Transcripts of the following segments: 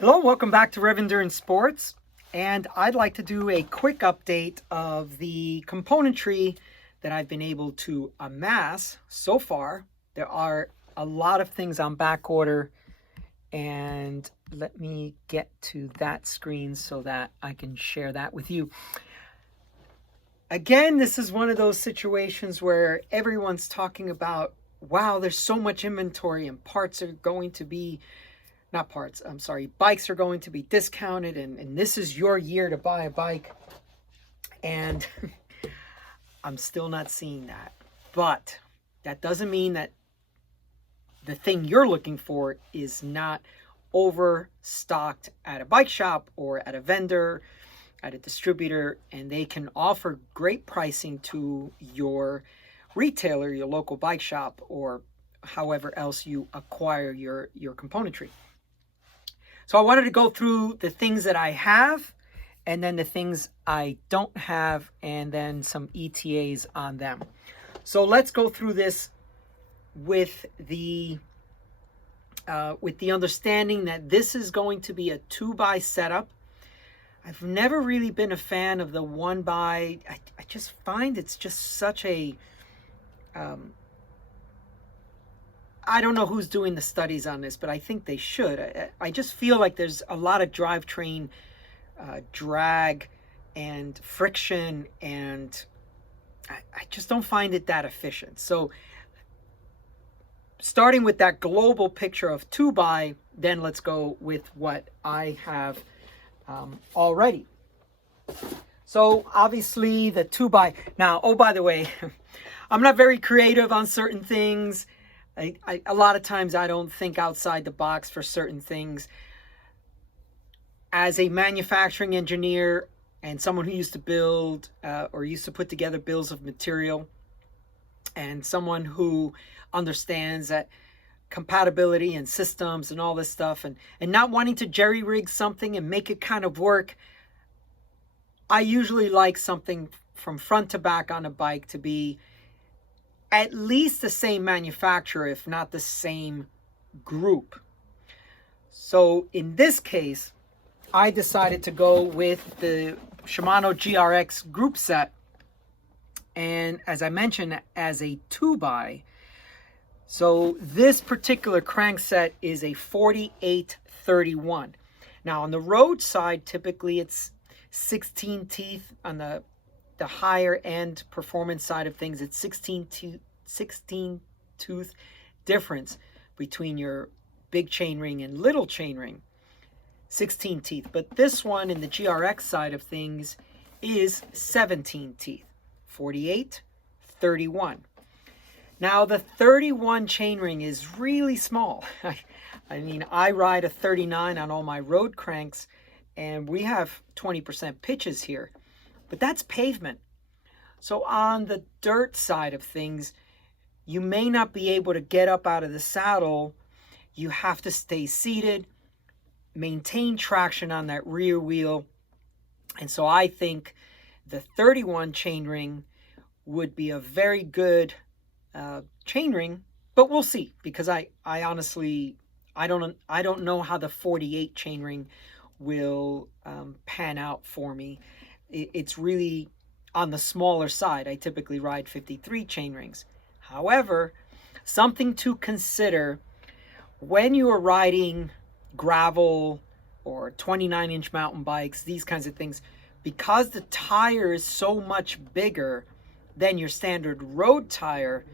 Hello, welcome back to Rev Endurance Sports, and I'd like to do a quick update of the componentry that I've been able to amass so far. There are a lot of things on back order, and let me get to that screen so that I can share that with you. Again, this is one of those situations where everyone's talking about, wow, there's so much inventory and parts are going to be bikes are going to be discounted and this is your year to buy a bike. And I'm still not seeing that. But that doesn't mean that the thing you're looking for is not overstocked at a bike shop or at a vendor, at a distributor, and they can offer great pricing to your retailer, your local bike shop, or however else you acquire your componentry. So I wanted to go through the things that I have and then the things I don't have and then some ETAs on them. So let's go through this with the understanding that this is going to be a 2x setup. I've never really been a fan of the 1x. I just find it's just such a I don't know who's doing the studies on this, but I think they should. I just feel like there's a lot of drivetrain drag and friction, and I just don't find it that efficient. So starting with that global picture of 2x, then let's go with what I have already. So obviously the 2x. Now, oh, by the way, I'm not very creative on certain things. A lot of times I don't think outside the box for certain things. As a manufacturing engineer and someone who used to build or used to put together bills of material, and someone who understands that compatibility and systems and all this stuff, and not wanting to jerry rig something and make it kind of work, I usually like something from front to back on a bike to be at least the same manufacturer, if not the same group. So in this case, I decided to go with the Shimano GRX group set. And as I mentioned, as a 2x. So this particular crankset is a 4831. Now on the road side, typically it's 16 teeth. On the higher end performance side of things, it's 16 tooth difference between your big chainring and little chainring, 16 teeth. But this one in the GRX side of things is 17 teeth, 48, 31. Now the 31 chainring is really small. I mean, I ride a 39 on all my road cranks, and we have 20% pitches here. But that's pavement. So on the dirt side of things, you may not be able to get up out of the saddle. You have to stay seated, maintain traction on that rear wheel. And so I think the 31 chainring would be a very good chainring, but we'll see, because I honestly, I don't know how the 48 chainring will pan out for me. It's really on the smaller side. I typically ride 53 chainrings. However, something to consider when you are riding gravel or 29-inch mountain bikes, these kinds of things, because the tire is so much bigger than your standard road tire,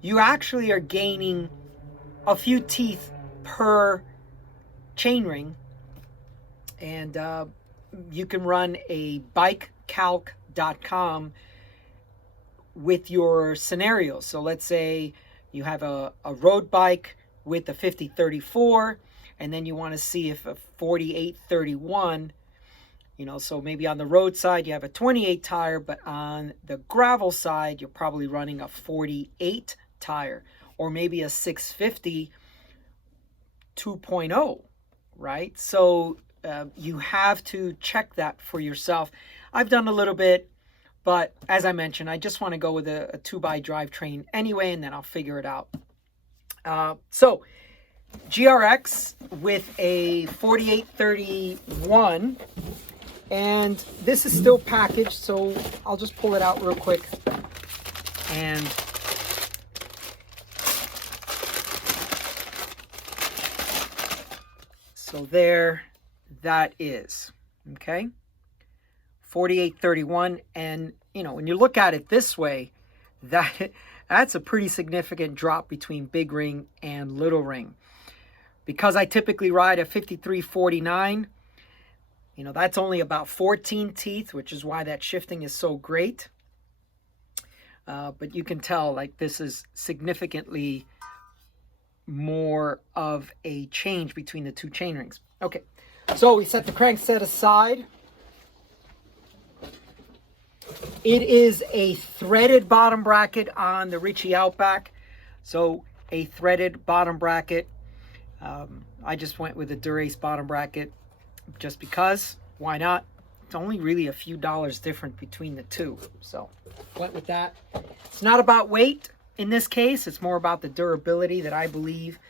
you actually are gaining a few teeth per chainring. And you can run a bikecalc.com with your scenarios. So let's say you have a road bike with a 5034, and then you want to see if a 4831, so maybe on the road side you have a 28 tire, but on the gravel side you're probably running a 48 tire, or maybe a 650 2.0, right? So you have to check that for yourself. I've done a little bit, but as I mentioned, I just want to go with a 2x drivetrain anyway, and then I'll figure it out. So GRX with a 4831, and this is still packaged, so I'll just pull it out real quick. And so there that is, okay? 4831, and you know, when you look at it this way, that's a pretty significant drop between big ring and little ring. Because I typically ride a 5349, you know, that's only about 14 teeth, which is why that shifting is so great. But you can tell, like, this is significantly more of a change between the two chain rings. Okay, so we set the crankset aside. It is a threaded bottom bracket on the Ritchey Outback. So a threaded bottom bracket. I just went with a Dura-Ace bottom bracket just because. Why not? It's only really a few dollars different between the two. So went with that. It's not about weight in this case. It's more about the durability that I believe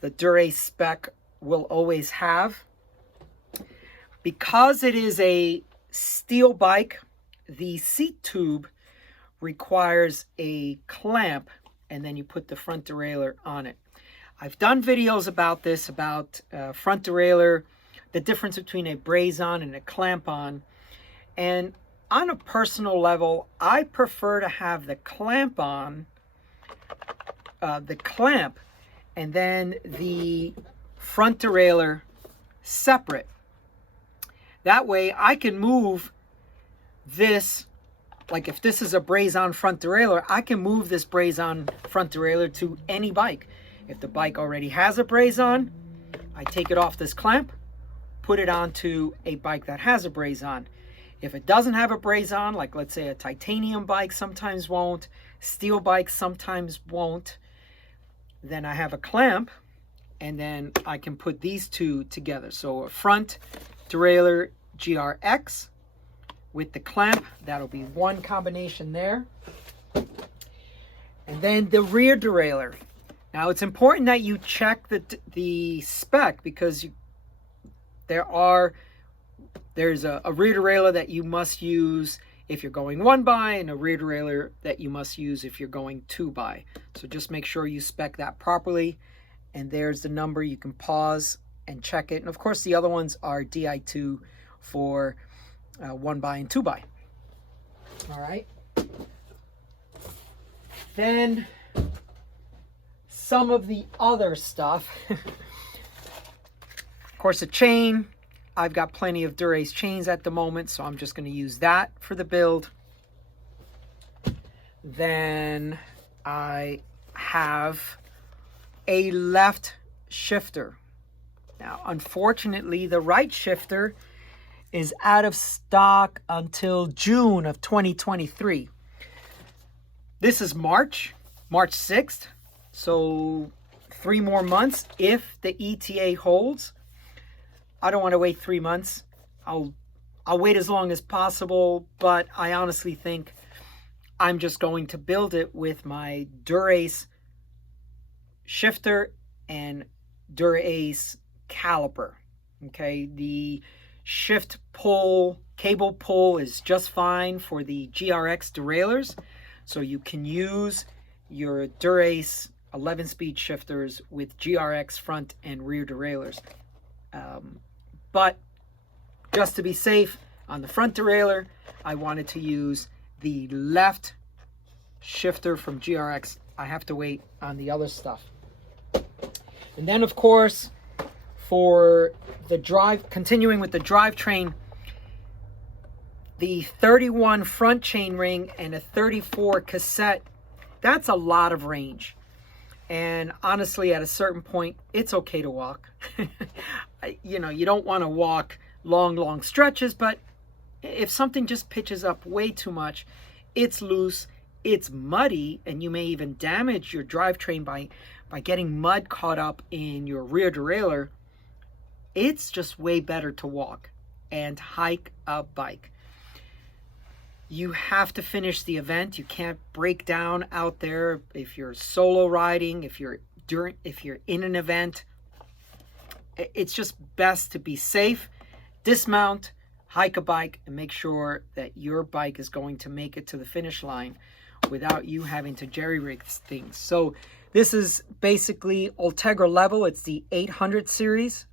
the Dura-Ace spec will always have. Because it is a steel bike, the seat tube requires a clamp, and then you put the front derailleur on it. I've done videos about this, about front derailleur, the difference between a braze-on and a clamp-on. And on a personal level, I prefer to have the clamp on, the clamp, and then the front derailleur separate. That way I can move this, like if this is a braze-on front derailleur, I can move this braze-on front derailleur to any bike. If the bike already has a braze-on, I take it off this clamp, put it onto a bike that has a braze-on. If it doesn't have a braze-on, like let's say a titanium bike sometimes won't, steel bikes sometimes won't, then I have a clamp, and then I can put these two together. So a front derailleur GRX with the clamp, that'll be one combination there. And then the rear derailleur. Now it's important that you check the spec, because there's a rear derailleur that you must use if you're going 1x, and a rear derailleur that you must use if you're going 2x. So just make sure you spec that properly. And there's the number. You can pause and check it. And of course the other ones are DI2 for 1x and 2x. All right. Then some of the other stuff. Of course, a chain. I've got plenty of Dura-Ace chains at the moment, so I'm just going to use that for the build. Then I have a left shifter. Now, unfortunately, the right shifter is out of stock until June of 2023. This is March 6th. So 3 more months if the ETA holds. I don't want to wait 3 months. I'll wait as long as possible, but I honestly think I'm just going to build it with my Dura-Ace shifter and Dura-Ace caliper. Okay, the shift pull, cable pull is just fine for the GRX derailleurs. So you can use your Dura-Ace 11-speed shifters with GRX front and rear derailleurs. But just to be safe, on the front derailleur, I wanted to use the left shifter from GRX. I have to wait on the other stuff. And then, of course, for the drive, continuing with the drivetrain, the 31 front chain ring and a 34 cassette, that's a lot of range. And honestly, at a certain point, it's okay to walk. You know, you don't want to walk long stretches, but if something just pitches up way too much, it's loose, it's muddy, and you may even damage your drivetrain by getting mud caught up in your rear derailleur, it's just way better to walk and hike a bike. You have to finish the event. You can't break down out there if you're solo riding, if you're in an event it's just best to be safe, dismount, hike a bike, and make sure that your bike is going to make it to the finish line without you having to jerry-rig things. So this is basically Ultegra level. It's the 800 series,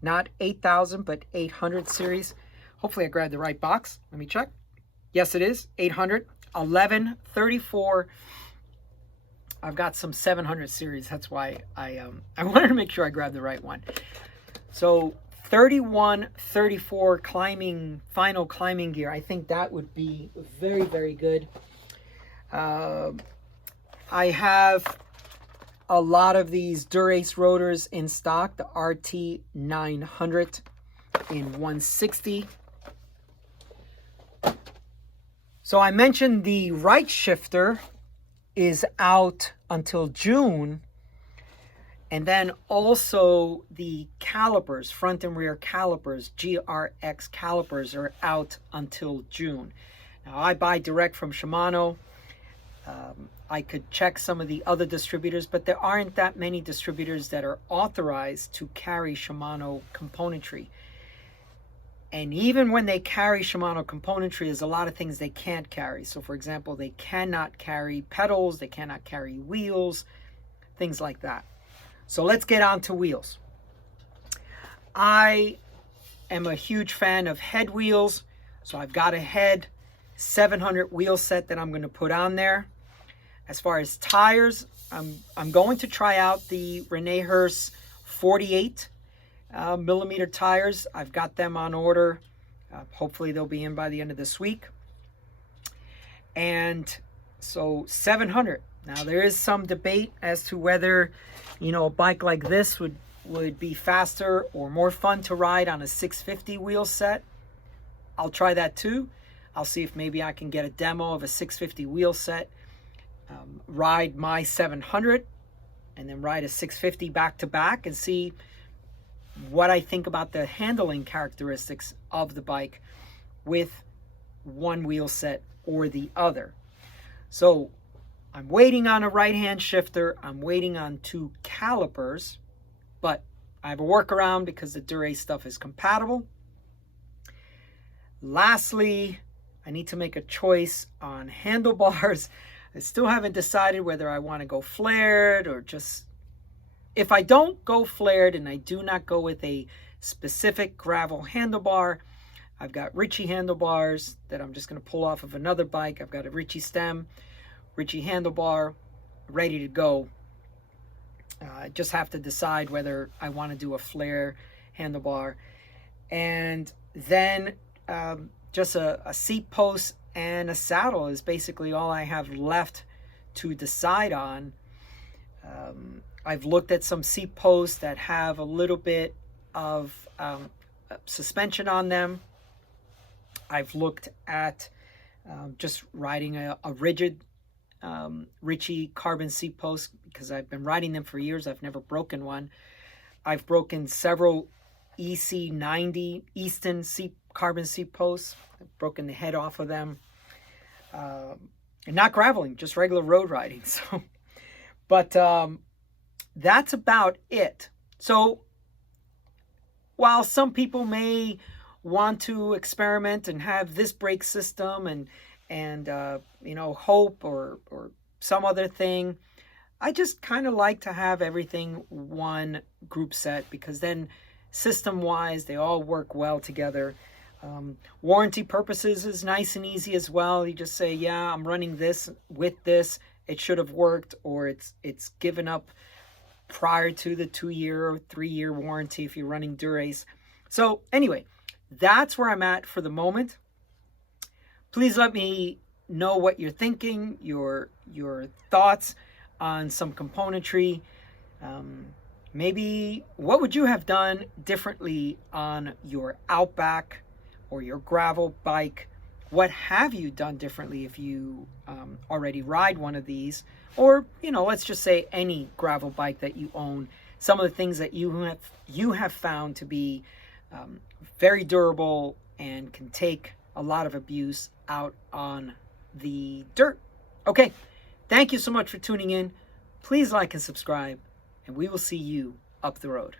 not 8,000, but 800 series. Hopefully I grabbed the right box. Let me check. Yes, it is 800, 1134. I've got some 700 series. That's why I wanted to make sure I grabbed the right one. So 31, 34 climbing, final climbing gear. I think that would be very, very good. I have a lot of these Dura-Ace rotors in stock. The RT 900 in 160. So I mentioned the right shifter is out until June. And then also the calipers, front and rear calipers, GRX calipers, are out until June. Now I buy direct from Shimano. I could check some of the other distributors, but there aren't that many distributors that are authorized to carry Shimano componentry. And even when they carry Shimano componentry, there's a lot of things they can't carry. So for example, they cannot carry pedals, they cannot carry wheels, things like that. So let's get on to wheels. I am a huge fan of head wheels. So I've got a head 700 wheel set that I'm going to put on there. As far as tires, I'm going to try out the Rene Hurst 48 millimeter tires. I've got them on order. Hopefully they'll be in by the end of this week. And so 700. Now there is some debate as to whether, you know, a bike like this would be faster or more fun to ride on a 650 wheel set. I'll try that too. I'll see if maybe I can get a demo of a 650 wheel set, ride my 700, and then ride a 650 back to back and see what I think about the handling characteristics of the bike with one wheel set or the other. So I'm waiting on a right-hand shifter. I'm waiting on 2 calipers, but I have a workaround because the Dura-Ace stuff is compatible. Lastly, I need to make a choice on handlebars. I still haven't decided whether I want to go flared or just... If I don't go flared and I do not go with a specific gravel handlebar, I've got Ritchey handlebars that I'm just going to pull off of another bike. I've got a Ritchey stem, Ritchey handlebar, ready to go. I just have to decide whether I want to do a flare handlebar. And then just a seat post and a saddle is basically all I have left to decide on. I've looked at some seat posts that have a little bit of suspension on them. I've looked at just riding a rigid Ritchey carbon seat post because I've been riding them for years. I've never broken one. I've broken several EC90 Easton carbon seat posts. I've broken the head off of them. And not graveling, just regular road riding. So, but that's about it. So while some people may want to experiment and have this brake system and you know, hope or some other thing, I just kind of like to have everything one group set because then system wise they all work well together. Warranty purposes is nice and easy as well. You just say, yeah, I'm running this with this, it should have worked, or it's given up prior to the 2-year or 3-year warranty if you're running Dura-Ace. So anyway, that's where I'm at for the moment. Please let me know what you're thinking, your thoughts on some componentry. Maybe what would you have done differently on your Outback or your gravel bike? What have you done differently if you already ride one of these? Or, you know, let's just say any gravel bike that you own. Some of the things that you have found to be very durable and can take a lot of abuse out on the dirt. Okay, thank you so much for tuning in. Please like and subscribe, and we will see you up the road.